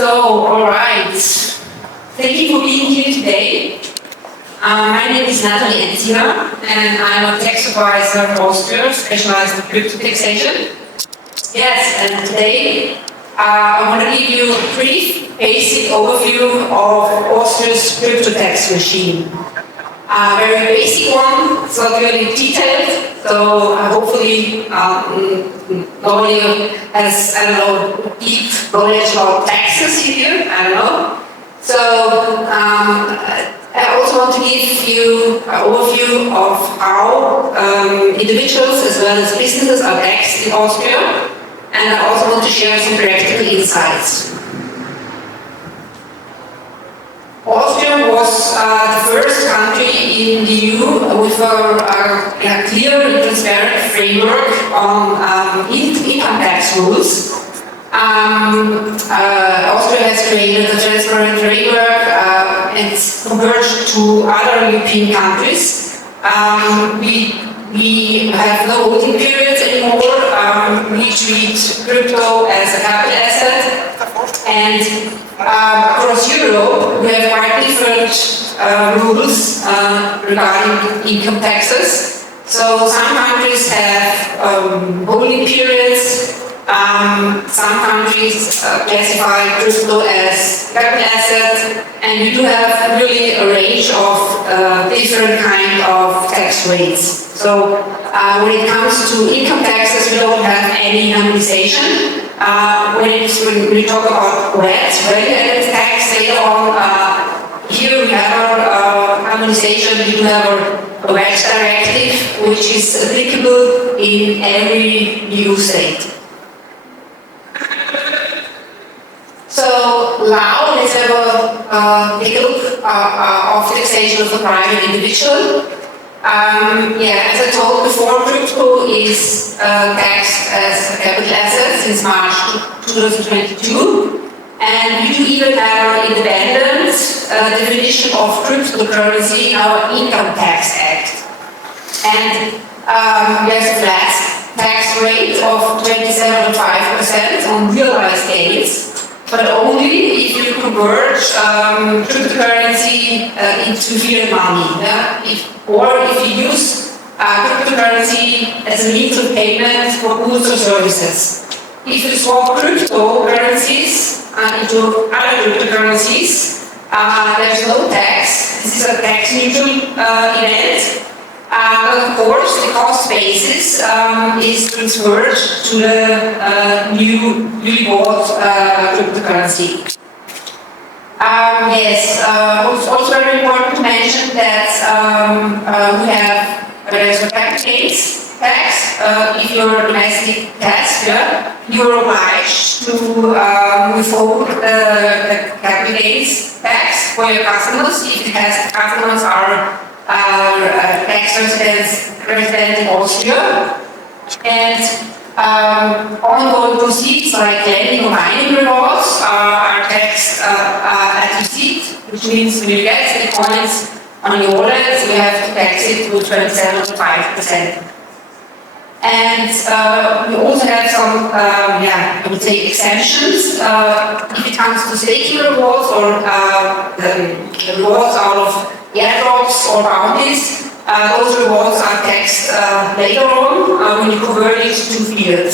All right. Thank you for being here today. My name is Natalie Enzinger, and I'm a tax advisor in Austria, specialized in crypto taxation. Yes, and today I want to give you a brief, basic overview of Austria's crypto tax regime. A very basic one, it's not really detailed, so hopefully nobody has, deep knowledge about taxes here, I don't know. So I also want to give you an overview of how individuals as well as businesses are taxed in Austria, and I also want to share some practical insights. Austria was the first country in the EU with a clear and transparent framework on income tax rules. Austria has created a transparent framework and converged to other European countries. We have no holding periods anymore. We treat crypto as a capital asset. And across Europe, we have quite different rules regarding income taxes. So some countries have holding periods. Some countries classify crypto as capital asset, and we do have really a range of different kind of tax rates. So when it comes to income taxes, we don't have any harmonization. When we talk about VAT, value-added tax, later on, here we have a harmonization. We do have a VAT directive, which is applicable in every EU state. So now let's have take a look of taxation of the private individual. As I told before, crypto is taxed as a capital asset since March 2022, and we do even have an independent definition of cryptocurrency in our Income Tax Act. And there's a flat tax rate of 27.5% on realized gains, but only if you convert cryptocurrency into fiat money, or if you use cryptocurrency as a means of payment for goods or services. If you swap cryptocurrencies into other cryptocurrencies, there's no tax. This is a tax-neutral event. But of course, the cost basis is transferred to the newly bought cryptocurrency. It's also very important to mention that we have a capital gains tax. If you're a domestic taxpayer, you're obliged to withhold the capital gains tax for your customers if the customers are tax resident in Austria, and ongoing proceeds like lending or mining rewards are taxed at receipt, which means when you get the coins on your wallet, you have to tax it with 27.5%. And we also have some, I would say, exemptions if it comes to staking rewards or the rewards out of airdrops or bounties. Those rewards are taxed later on when you convert it to fiat.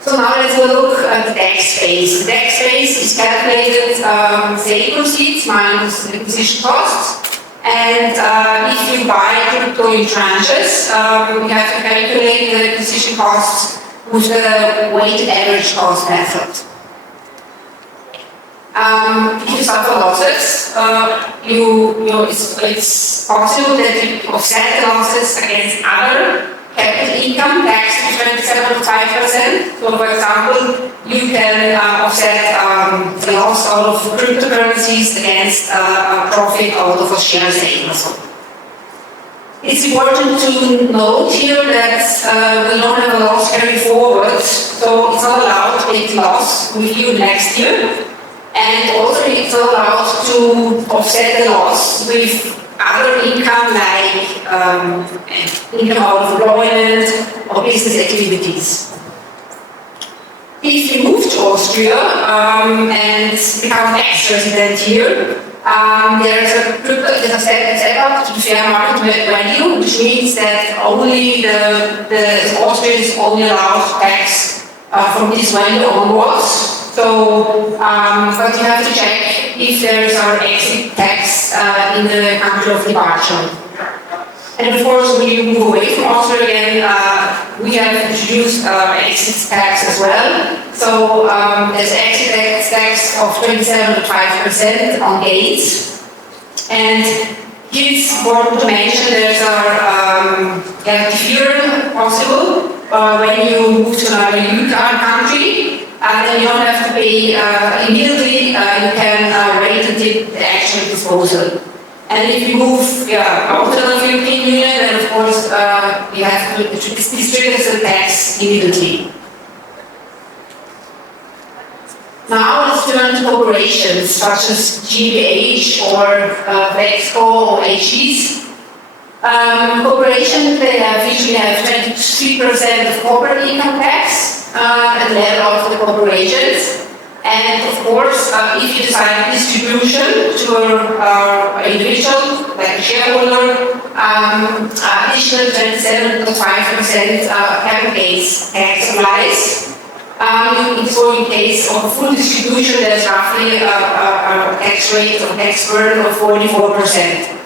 So now let's have a look at the tax base. The tax base is calculated sale proceeds minus acquisition costs. And if you buy crypto in tranches, you have to calculate the acquisition costs with the weighted average cost method. If you suffer losses, it's possible that you offset the losses against other capital income taxed to 27.5%. So, for example, you can offset the loss out of cryptocurrencies against a profit out of a share sale or so. It's important to note here that we don't have a loss carry forward, so it's not allowed to take loss with you next year. And also it's not allowed to offset the loss with other income like income out of employment or business activities. Austria and become tax resident here. There is a setup to fair market value, which means that only the Austrians only allowed tax from this value onwards. So, but you have to check if there is an exit tax in the country of departure. And of course, when you move away from Austria again, we have introduced exit tax as well. So there's exit tax of 27.5% on gains. And here it's important to mention there's a deferral possible when you move to another EU country. Then you don't have to pay immediately, you can wait until the actual disposal. And if you move outside of the European Union, then of course you have to distribute the tax immediately. Now let's turn to corporations such as GmbH or Flexco or AGs. Corporations, they usually have 23% of corporate income tax at the level of the corporations. And of course, if you decide distribution to an individual, like a shareholder, additional 27.5% capital gains tax applies. So in case of full distribution, there's roughly a tax rate or tax burden of 44%.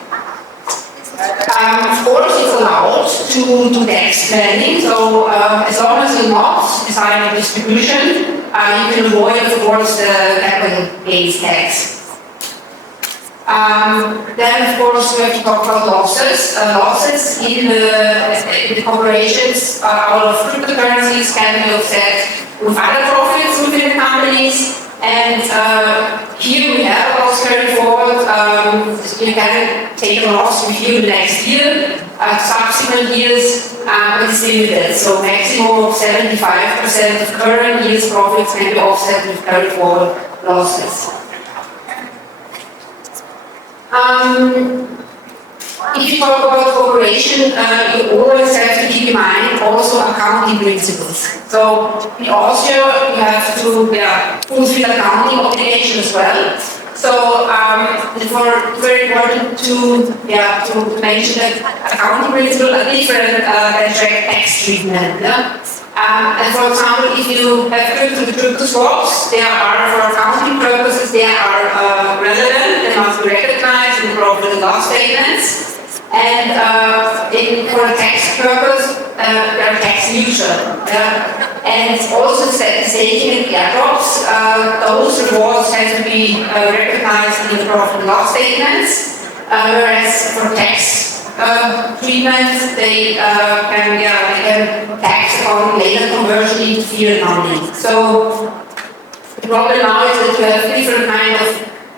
Of course, it's allowed to do tax planning, so as long as you're not deciding distribution, you can avoid, of course, the capital gains tax. Then, of course, we have to talk about losses. Losses in the corporations out of cryptocurrencies can be offset with other profits within the companies. And here we have loss carry forward. You can take a loss with you next year. Subsequent years is limited. So maximum of 75% of current year's profits can be offset with carry forward losses. If you talk about corporation, you always have to keep in mind also accounting principles. So in Austria, you have to fulfill accounting obligation as well. So it's very important to mention that accounting principles are different than tax treatment. And for example, if you have crypto swaps, they are for accounting purposes, they are relevant, they must be recognized in profit and loss statements. And for a tax purpose, they are tax neutral. And also staking and airdrops, those rewards have to be recognized in the profit and loss statements, whereas for tax treatment, they can tax on later conversion into fiat money. So the problem now is that you have different kind of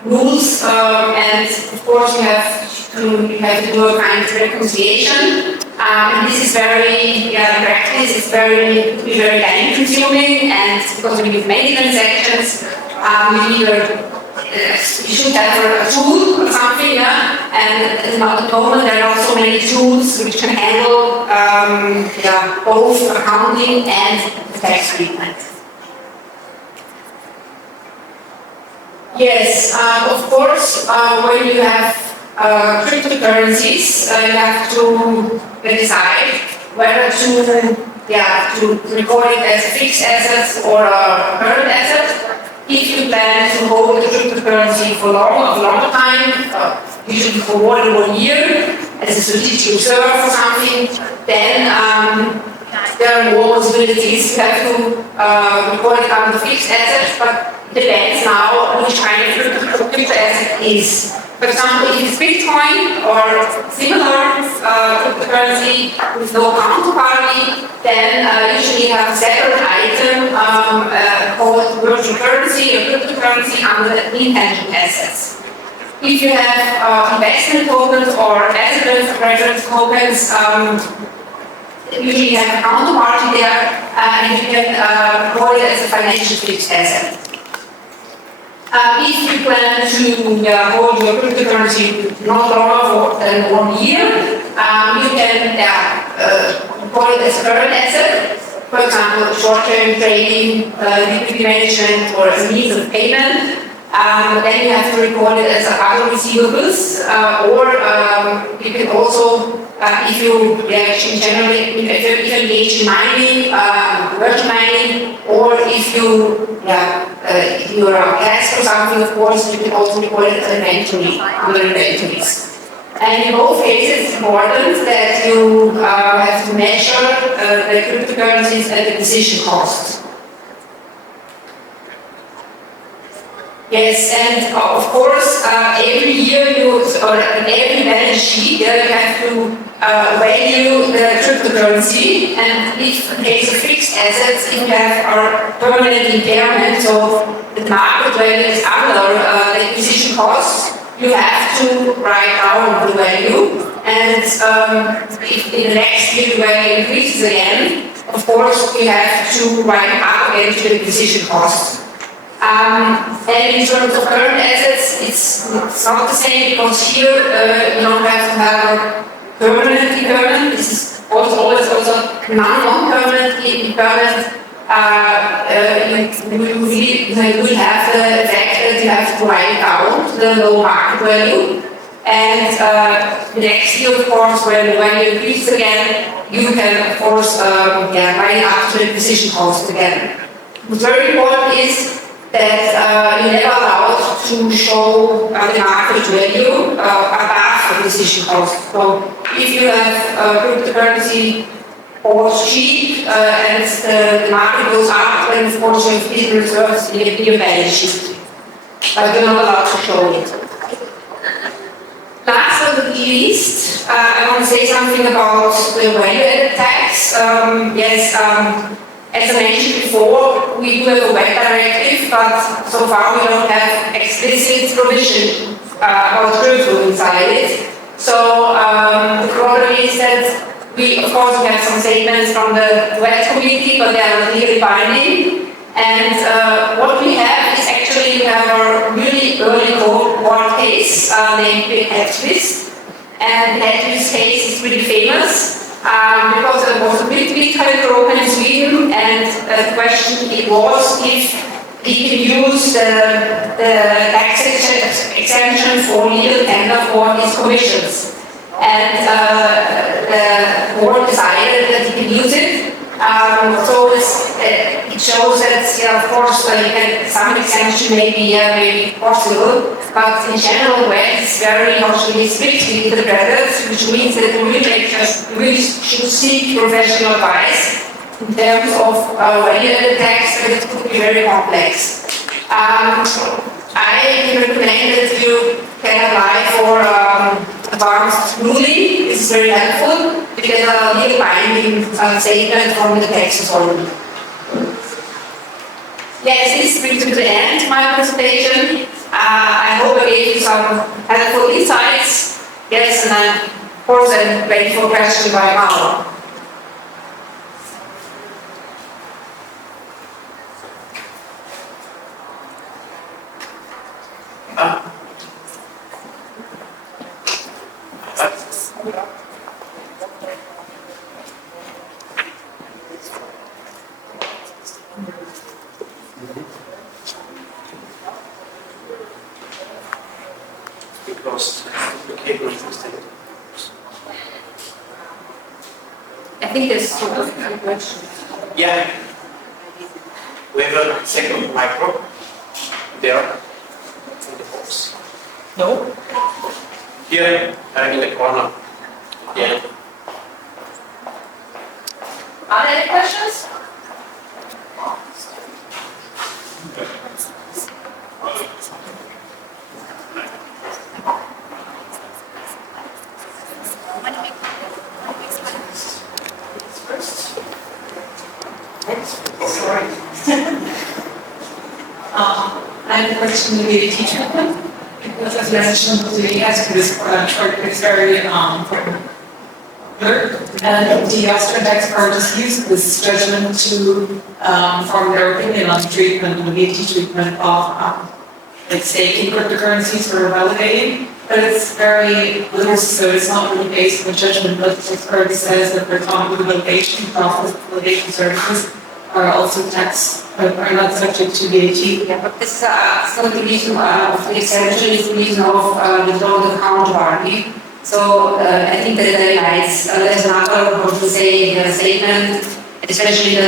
rules, and of course you have to do a kind of reconciliation. And this is very, in practice, it's very time consuming, and because we need many transactions, you should have a tool or something, and at the moment there are also many tools which can handle both accounting and tax treatment. Yes, of course, when you have cryptocurrencies, you have to decide whether to record it as a fixed asset or a current asset. If you plan to hold the cryptocurrency for a longer time, usually for more than 1 year, as a strategic reserve or something, then there are more possibilities. You have to record it under fixed assets, but it depends now which kind of crypto asset is. For example, if it's Bitcoin or similar cryptocurrency with no counterparty, then usually you have a separate item called virtual currency or cryptocurrency under the intangible assets. If you have investment tokens or asset reference tokens, usually you have a counterparty there, and you can call it as a financial fixed asset. If you plan to hold your cryptocurrency not longer than 1 year, you can call it as a current asset. for example, short-term trading, liquidity management, or as a means of payment. Then you have to record it as other receivables, or you can also, if you generally, if you engage in mining, commercial mining, or if you are a gas or something, of course, you can also record it as inventory, under inventories. And in both cases, it's important that you have to measure the cryptocurrencies and the acquisition costs. Yes, and of course, every year or every balance sheet, you have to value the cryptocurrency, and if in case of fixed assets, if you have a permanent impairment, so the market value is under the acquisition costs, you have to write down the value, and if in the next year the value increases again, of course, you have to write up again to the acquisition costs. And in terms of current assets, it's not the same, because here you don't have to have a permanent impairment. This is always also non-permanent impairment. You will have the fact that you have to write out the low market value. And next year, of course, when the value increases again, you can, of course, write up to the acquisition cost again. What's very important is that you're never allowed to show the market value above the acquisition cost. So if you have cryptocurrency or cheap and the market goes up, then of course you have hidden reserves in your balance sheet. But you're not allowed to show it. Last but not least, I want to say something about the value-added tax. As I mentioned before, we do have a web directive, but so far we don't have explicit provision about crypto inside it. So the problem is that of course, we have some statements from the web committee, but they are not legally binding. And what we have is actually we have a really early court case named Hedgewiz. And the Hedgewiz case is pretty famous. Because there was a Bitcoin broken in Sweden, and the question it was if he can use the tax exemption for legal tender for his commissions. And the court decided that he can use it. So it shows that, of course, some exemption may be possible, but in general, where it's very strictly interpreted, which means that we should seek professional advice in terms of value-added tax, but it could be very complex. I can recommend that you can apply for advanced ruling. This is very helpful. You get a legal binding statement from the tax authority. Yes, this brings me to the end of my presentation. I hope I gave you some helpful insights. Yes, and of course I'm ready for questions by now. I think there's sort of a question. Yeah. We have a second micro there in the box. No? Here, in the corner. Yeah. Are there any questions? I have a question to the VAT because as mentioned, the tax part is very important. And the Austrian tax authorities use this judgment to form their opinion on treatment, the VAT treatment of like staking cryptocurrencies for validating. but it's very loose, so it's not really based on judgment, but the expert says that, for example, the relocation process, relocation services are also are not subject to VAT. Yeah, but this is not the reason of the exemption, it's the reason of the total counterparty. So I think that there's another, how to say, statement, especially in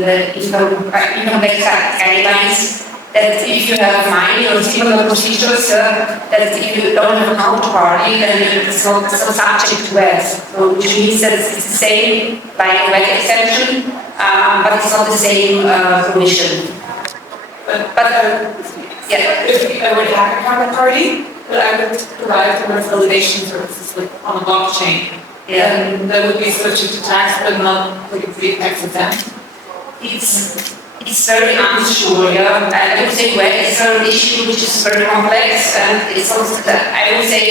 the income tax guidelines, that if you have money or similar procedures, that if you don't have a counterparty, then it's not subject to VAT. So which means that it's the same like VAT exemption, but it's not the same commission. Yeah. If I would have a counterparty, but I would provide the relocation services like on a blockchain. Yeah. And that would be subject to tax, but not like a big tax exempt. It's very unsure, yeah. I would say VAT is an issue which is very complex, and it's also that I would say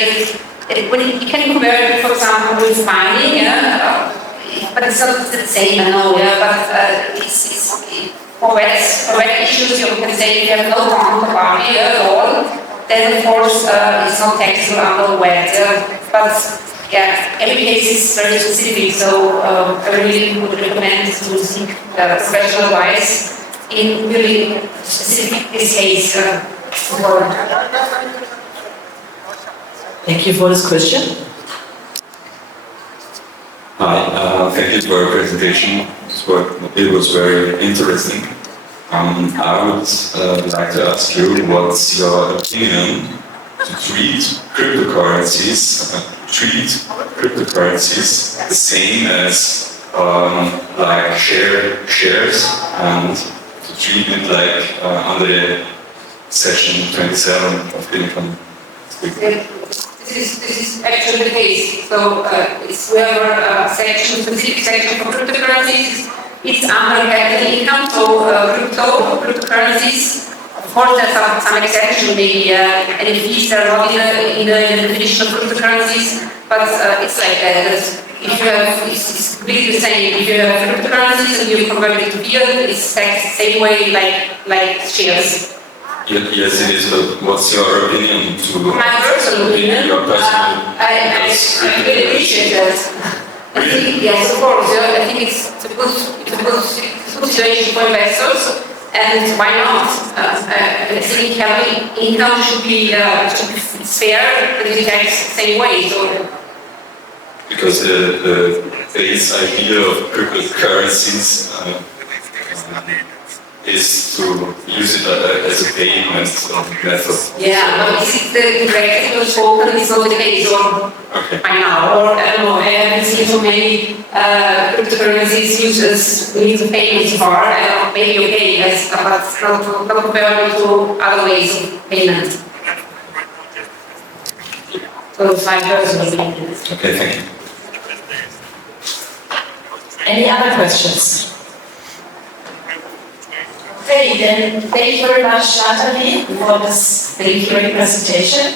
that when you can compare it, for example, with mining, yeah, but it's not the same, I know, yeah, but it's for VAT issues, you can say if you have no counterparty at all, then of course it's not taxable under VAT, but yeah, every case is very specific, so I really would recommend to seek professional advice in really specific this case. Thank you for this question. Hi, thank you for your presentation. It was very interesting. I would like to ask you what's your opinion to treat cryptocurrencies the same as like shares, and to treat it like under section 27 of the income. This is actually the case. So we have a specific section for cryptocurrencies. It's under capital income, so cryptocurrencies. Of course, there's some exception, maybe any fees that are not in the definition of cryptocurrencies, but it's like that. If you have, it's completely the same. If you have cryptocurrencies and you convert it to fiat, it's taxed the same way like shares. Yes, it is, but what's your opinion to... My personal opinion, Your personal... I really appreciate that. I think, yes, of course, I think it's a good situation for investors, and why not? I think having income should be fair, but it taxed the same way. So. Because the base idea of cryptocurrencies is to use it as a payment method. Yeah, but is it the directly spoken is not the case, or by now, or I don't know, I haven't seen so many cryptocurrencies used as means of payment so far. I don't know, maybe okay, yes, but not comparable to other ways of payment. So it's my personal opinion. Okay, thank you. Any other questions? Okay, then thank you very much, Natalie, for this great presentation.